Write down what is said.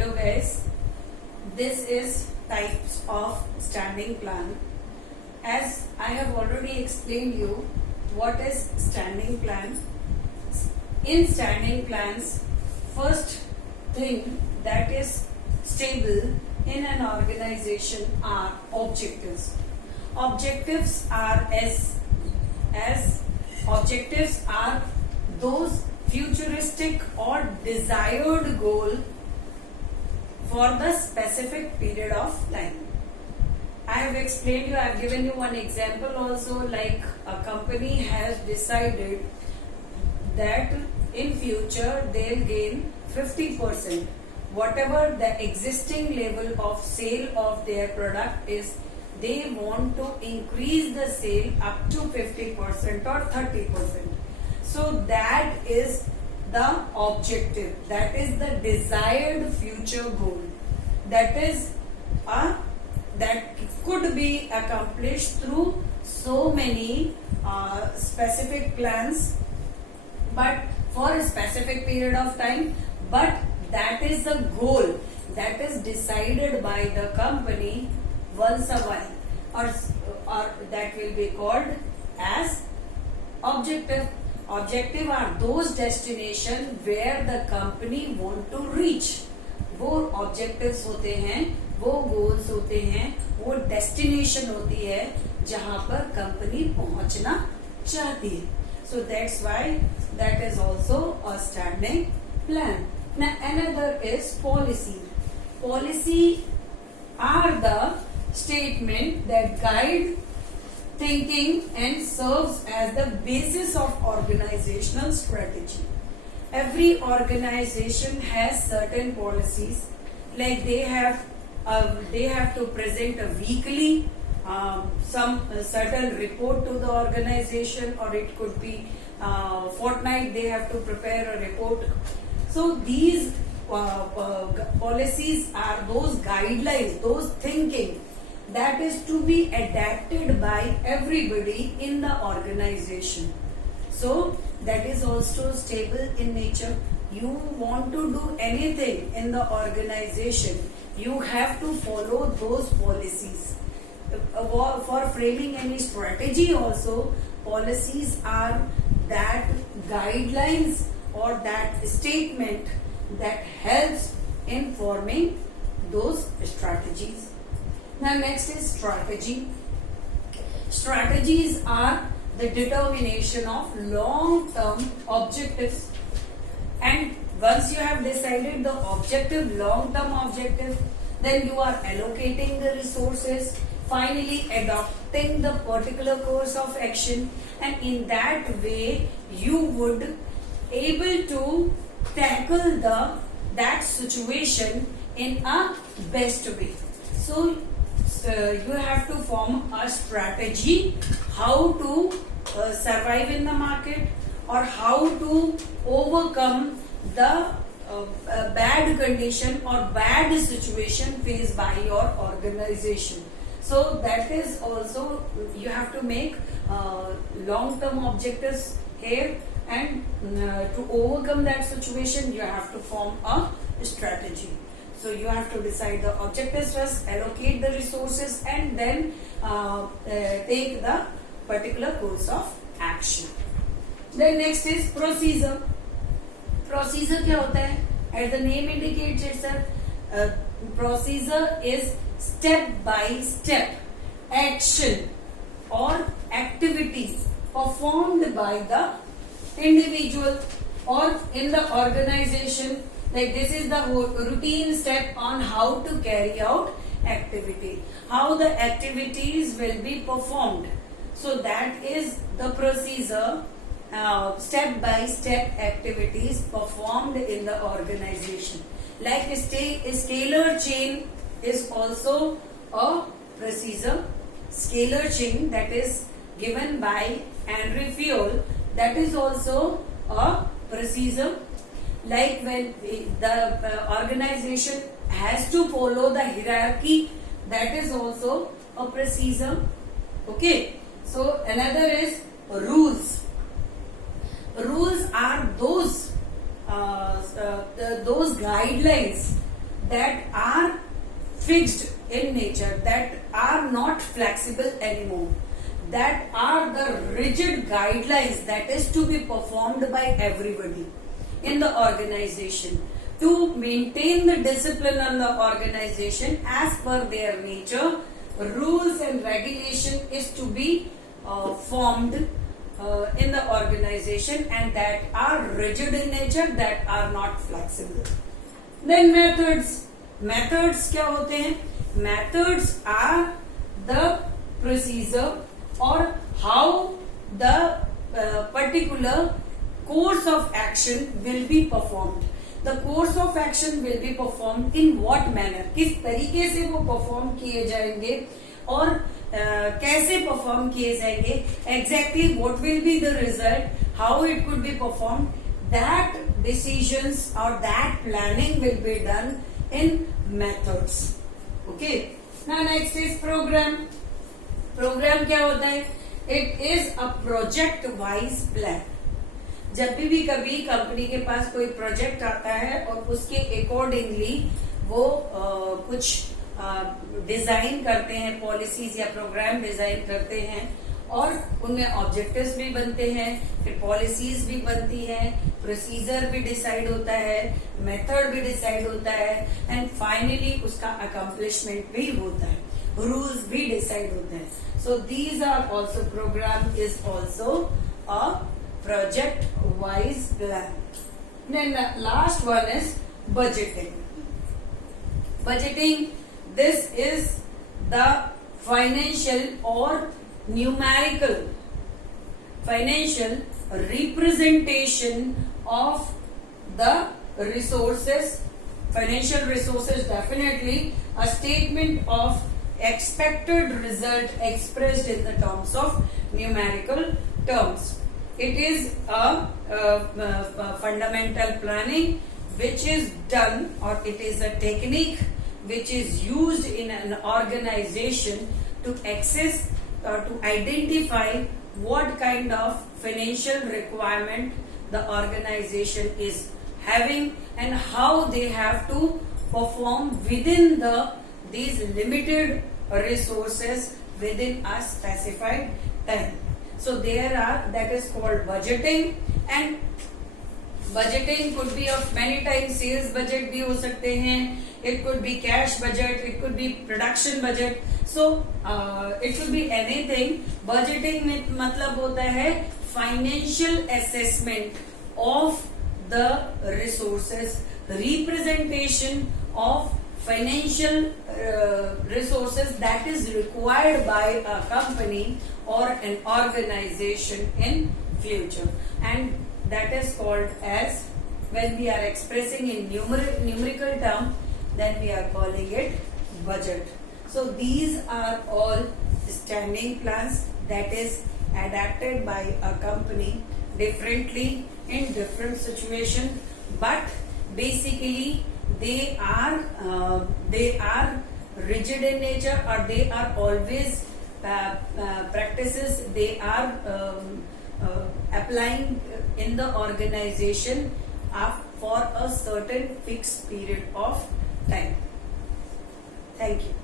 Hello guys, this is types of standing plan. As I have already explained you what is standing plan. In standing plans, first thing that is stable in an organization are objectives. Objectives are objectives are those futuristic or desired goal for the specific period of time. I have explained you, I have given you one example also, like a company has decided that in future they'll gain 50%. Whatever the existing level of sale of their product is, they want to increase the sale up to 50% or 30%. So that is the objective, that is the desired future goal. That is that could be accomplished through so many specific plans, but for a specific period of time, but that is the goal that is decided by the company once a while, or that will be called as objective. Objective are those destination where the company want to reach. वो objectives होते हैं, वो goals होते हैं, वो destination होती है जहाँ पर company पहुँचना चाहती है. So that's why that is also a standing plan. Now another is policy. Policy are the statement that guide thinking and serves as the basis of organizational strategy. Every organization has certain policies, like they have to present a weekly some certain report to the organization, or it could be fortnight they have to prepare a report. So these policies are those guidelines, those thinking that is to be adapted by everybody in the organization. So that is also stable in nature. You want to do anything in the organization, you have to follow those policies. For framing any strategy also, policies are that guidelines or that statement that helps in forming those strategies. Now next is strategy. Strategies are the determination of long-term objectives. And once you have decided the objective, long-term objective, then you are allocating the resources, finally adopting the particular course of action, and in that way you would able to tackle that situation in a best way. So you have to form a strategy how to survive in the market, or how to overcome the bad condition or bad situation faced by your organization. So that is also, you have to make long-term objectives here, and to overcome that situation you have to form a strategy. So you have to decide the objectives first, allocate the resources, and then take the particular course of action. Then next is procedure. Procedure क्या होता है? As the name indicates itself, procedure is step by step action or activity performed by the individual or in the organization. Like this is the routine step on how to carry out activity, how the activities will be performed. So that is the procedure, step by step activities performed in the organization. Like a scalar chain is also a procedure. Scalar chain that is given by Henry Fayol, that is also a procedure. Like when the organization has to follow the hierarchy, that is also a procedure. Okay. So another is rules. Rules are those guidelines that are fixed in nature, that are not flexible anymore, that are the rigid guidelines that is to be performed by everybody in the organization to maintain the discipline on the organization as per their nature. Rules and regulation is to be formed in the organization, and that are rigid in nature, that are not flexible. Then methods. Methods क्या होते हैं? Methods are the procedure or how the particular course of action will be performed. The course of action will be performed in what manner? किस तरीके से वो perform किए जाएंगे और कैसे perform किए जाएंगे? Exactly what will be the result? How it could be performed? That decisions or that planning will be done in methods. Okay. Now next is program. Program क्या होता है? It is a project wise plan. जब भी कभी company के पास कोई project आता है और उसके अकॉर्डिंगली वो कुछ डिजाइन करते हैं, पॉलिसीज या प्रोग्राम डिजाइन करते हैं और उनमें ऑब्जेक्टिव्स भी बनते हैं, फिर पॉलिसीज भी बनती हैं, प्रोसीजर भी डिसाइड होता है, मेथड भी डिसाइड होता है एंड फाइनली उसका अकम्प्लिशमेंट भी होता है, रूल्स भी डिसाइड होते हैं. So these are also program is also a project wise plan. Then the last one is budgeting. Budgeting, this is the financial or numerical financial representation of the resources. Financial resources, definitely a statement of expected result expressed in the terms of numerical terms. It is a fundamental planning which is done, or it is a technique which is used in an organization to access or to identify what kind of financial requirement the organization is having and how they have to perform within these limited resources within a specified time. So there are, that is called budgeting, and budgeting could be of many types. Sales budget भी हो सकते हैं, it could be cash budget, it could be production budget. So it could be anything. Budgeting में मतलब होता है financial assessment of the resources, representation of financial resources that is required by a company or an organization in future, and that is called as, when we are expressing in numerical term, then we are calling it budget. So these are all standing plans that is adapted by a company differently in different situation, but basically they are rigid in nature, or they are always practices they are applying in the organization for a certain fixed period of time. Thank you.